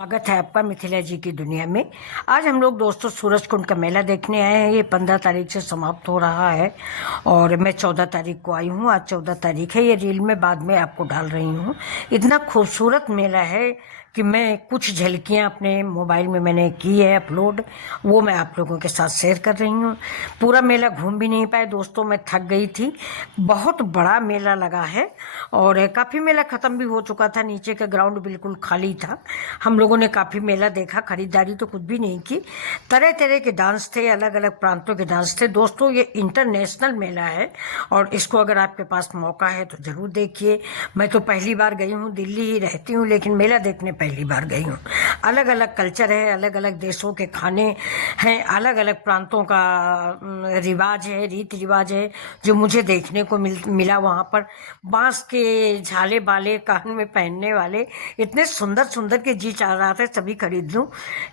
स्वागत है आपका मिथिला जी की दुनिया में। आज हम लोग दोस्तों सूरज कुंड का मेला देखने आए हैं। ये 15 तारीख से समाप्त हो रहा है और मैं 14 तारीख को आई हूँ। आज 14 तारीख है। ये रील में बाद में आपको डाल रही हूँ। इतना खूबसूरत मेला है कि मैं कुछ झलकियाँ अपने मोबाइल में मैंने की है अपलोड, वो मैं आप लोगों के साथ शेयर कर रही हूँ। पूरा मेला घूम भी नहीं पाए दोस्तों, मैं थक गई थी। बहुत बड़ा मेला लगा है और काफ़ी मेला ख़त्म भी हो चुका था। नीचे का ग्राउंड बिल्कुल खाली था। हम लोगों ने काफ़ी मेला देखा, खरीदारी तो कुछ भी नहीं की। तरह तरह के डांस थे, अलग अलग प्रांतों के डांस थे। दोस्तों ये इंटरनेशनल मेला है और इसको अगर आपके पास मौका है तो ज़रूर देखिए। मैं तो पहली बार गई हूँ, दिल्ली ही रहती हूँ, लेकिन मेला देखने पहली बार गई हूँ। अलग अलग कल्चर है, अलग अलग देशों के खाने हैं, अलग अलग प्रांतों का रिवाज है, रीति रिवाज है जो मुझे देखने को मिला वहाँ पर। बांस के झाले बाले कान में पहनने वाले इतने सुंदर सुंदर के जी चाह रहा था सभी खरीद लूँ,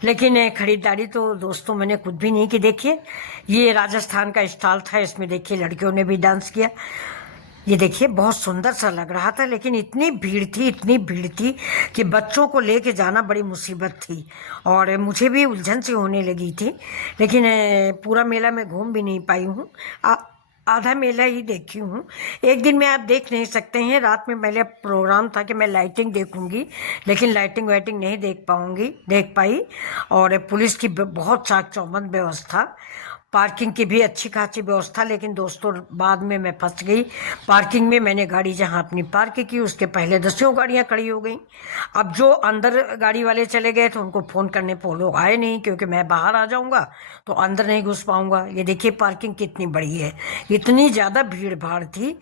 लेकिन खरीदारी तो दोस्तों मैंने कुछ भी नहीं की। देखिए ये राजस्थान का स्टाइल था, इसमें देखिए लड़कियों ने भी डांस किया। ये देखिए बहुत सुंदर सा लग रहा था, लेकिन इतनी भीड़ थी कि बच्चों को लेके जाना बड़ी मुसीबत थी और मुझे भी उलझन सी होने लगी थी। लेकिन पूरा मेला मैं घूम भी नहीं पाई हूँ, आधा मेला ही देखी हूँ। एक दिन में आप देख नहीं सकते हैं। रात में मेरा प्रोग्राम था कि मैं लाइटिंग देखूंगी, लेकिन लाइटिंग वाइटिंग नहीं देख पाई। और पुलिस की बहुत चाक चौबंद व्यवस्था, पार्किंग की भी अच्छी खासी व्यवस्था, लेकिन दोस्तों बाद में मैं फंस गई पार्किंग में। मैंने गाड़ी जहां अपनी पार्क की उसके पहले दसियों गाड़ियां खड़ी हो गई। अब जो अंदर गाड़ी वाले चले गए तो उनको फ़ोन करने पर लोग आए नहीं, क्योंकि मैं बाहर आ जाऊंगा तो अंदर नहीं घुस पाऊंगा। ये देखिए पार्किंग कितनी बड़ी है। इतनी ज़्यादा भीड़ भाड़ थी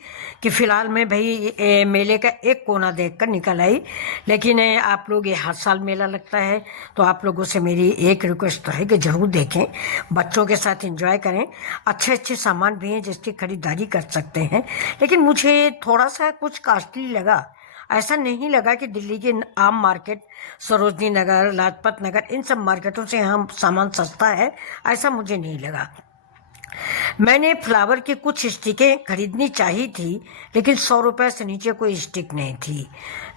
कि फ़िलहाल मैं भाई मेले का एक कोना देख कर निकल आई। लेकिन आप लोग, ये हर साल मेला लगता है, तो आप लोगों से मेरी एक रिक्वेस्ट है कि ज़रूर देखें, बच्चों के साथ एंजॉय करें। अच्छे अच्छे सामान भी हैं जिसकी खरीदारी कर सकते हैं, लेकिन मुझे थोड़ा सा कुछ कॉस्टली लगा। ऐसा नहीं लगा कि दिल्ली के आम मार्केट, सरोजनी नगर, लाजपत नगर, इन सब मार्केटों से यहाँ सामान सस्ता है, ऐसा मुझे नहीं लगा। मैंने फ्लावर की कुछ स्टिकें खरीदनी चाहिए थी, लेकिन 100 रुपये से नीचे कोई स्टिक नहीं थी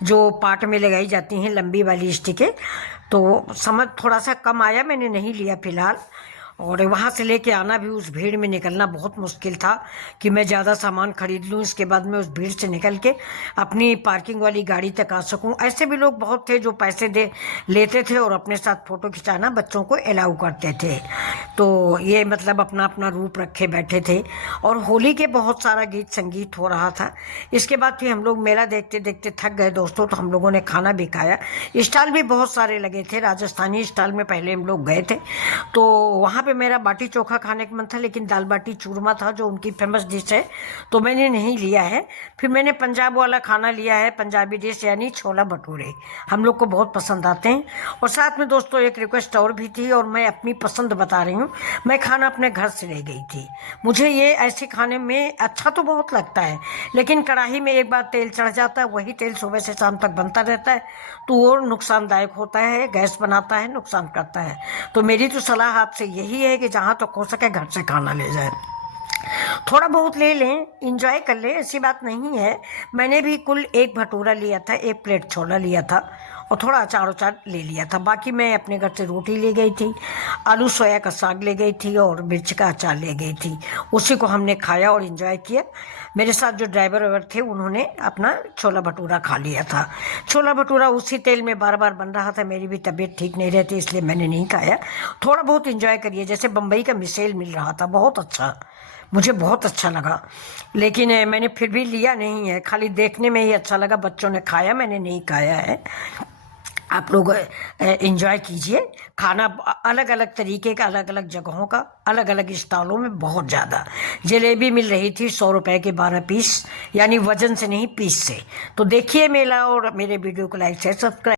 जो पार्ट में लगाई जाती हैं, लंबी वाली स्टिकें। तो समझ थोड़ा सा कम आया, मैंने नहीं लिया फ़िलहाल। और वहाँ से लेके आना भी, उस भीड़ में निकलना बहुत मुश्किल था कि मैं ज़्यादा सामान खरीद लूँ, इसके बाद मैं उस भीड़ से निकल के अपनी पार्किंग वाली गाड़ी तक आ सकूँ। ऐसे भी लोग बहुत थे जो पैसे दे लेते थे और अपने साथ फ़ोटो खिंचाना बच्चों को अलाउ करते थे। तो ये मतलब अपना अपना रूप रखे बैठे थे और होली के बहुत सारा गीत संगीत हो रहा था। इसके बाद फिर हम लोग मेला देखते देखते थक गए दोस्तों, तो हम लोगों ने खाना भी खाया। स्टॉल भी बहुत सारे लगे थे, राजस्थानी स्टॉल में पहले हम लोग गए थे, तो वहाँ पे मेरा बाटी चोखा खाने का मन था, लेकिन दाल बाटी चूरमा था जो उनकी फेमस डिश है, तो मैंने नहीं लिया है। फिर मैंने पंजाब वाला खाना लिया है, पंजाबी डिश यानी छोला भटूरे, हम लोग को बहुत पसंद आते हैं। और साथ में दोस्तों एक रिक्वेस्ट और भी थी, और मैं अपनी पसंद बता रही हूँ। मैं खाना अपने घर से ले गई थी। मुझे ये ऐसे खाने में अच्छा तो बहुत लगता है, लेकिन कढ़ाई में एक बार तेल चढ़ जाता है, वही तेल सुबह से शाम तक बनता रहता है, तो वो नुकसानदायक होता है, गैस बनाता है, नुकसान करता है। तो मेरी तो सलाह आपसे यही है कि जहाँ तक हो सके घर से खाना ले जाए। थोड़ा बहुत ले लें, इंजॉय कर लें, ऐसी बात नहीं है। मैंने भी कुल एक भटूरा लिया था, एक प्लेट छोला लिया था और थोड़ा अचार उचार ले लिया था। बाकी मैं अपने घर से रोटी ले गई थी, आलू सोया का साग ले गई थी और मिर्च का अचार ले गई थी। उसी को हमने खाया और इन्जॉय किया। मेरे साथ जो ड्राइवर वाइवर थे उन्होंने अपना छोला भटूरा खा लिया था। छोला भटूरा उसी तेल में बार बार बन रहा था, मेरी भी तबीयत ठीक नहीं रहती इसलिए मैंने नहीं खाया। थोड़ा बहुत इन्जॉय करिए, जैसे बम्बई का मिसेल मिल रहा था, बहुत अच्छा, मुझे बहुत अच्छा लगा। लेकिन मैंने फिर भी लिया नहीं है, खाली देखने में ही अच्छा लगा। बच्चों ने खाया, मैंने नहीं खाया है। आप लोग एंजॉय कीजिए। खाना अलग अलग तरीके का, अलग अलग जगहों का, अलग अलग स्टॉलों में बहुत ज़्यादा। जलेबी मिल रही थी 100 रुपये के 12 पीस, यानी वजन से नहीं पीस से। तो देखिए मेला और मेरे वीडियो को लाइक शेयर सब्सक्राइब।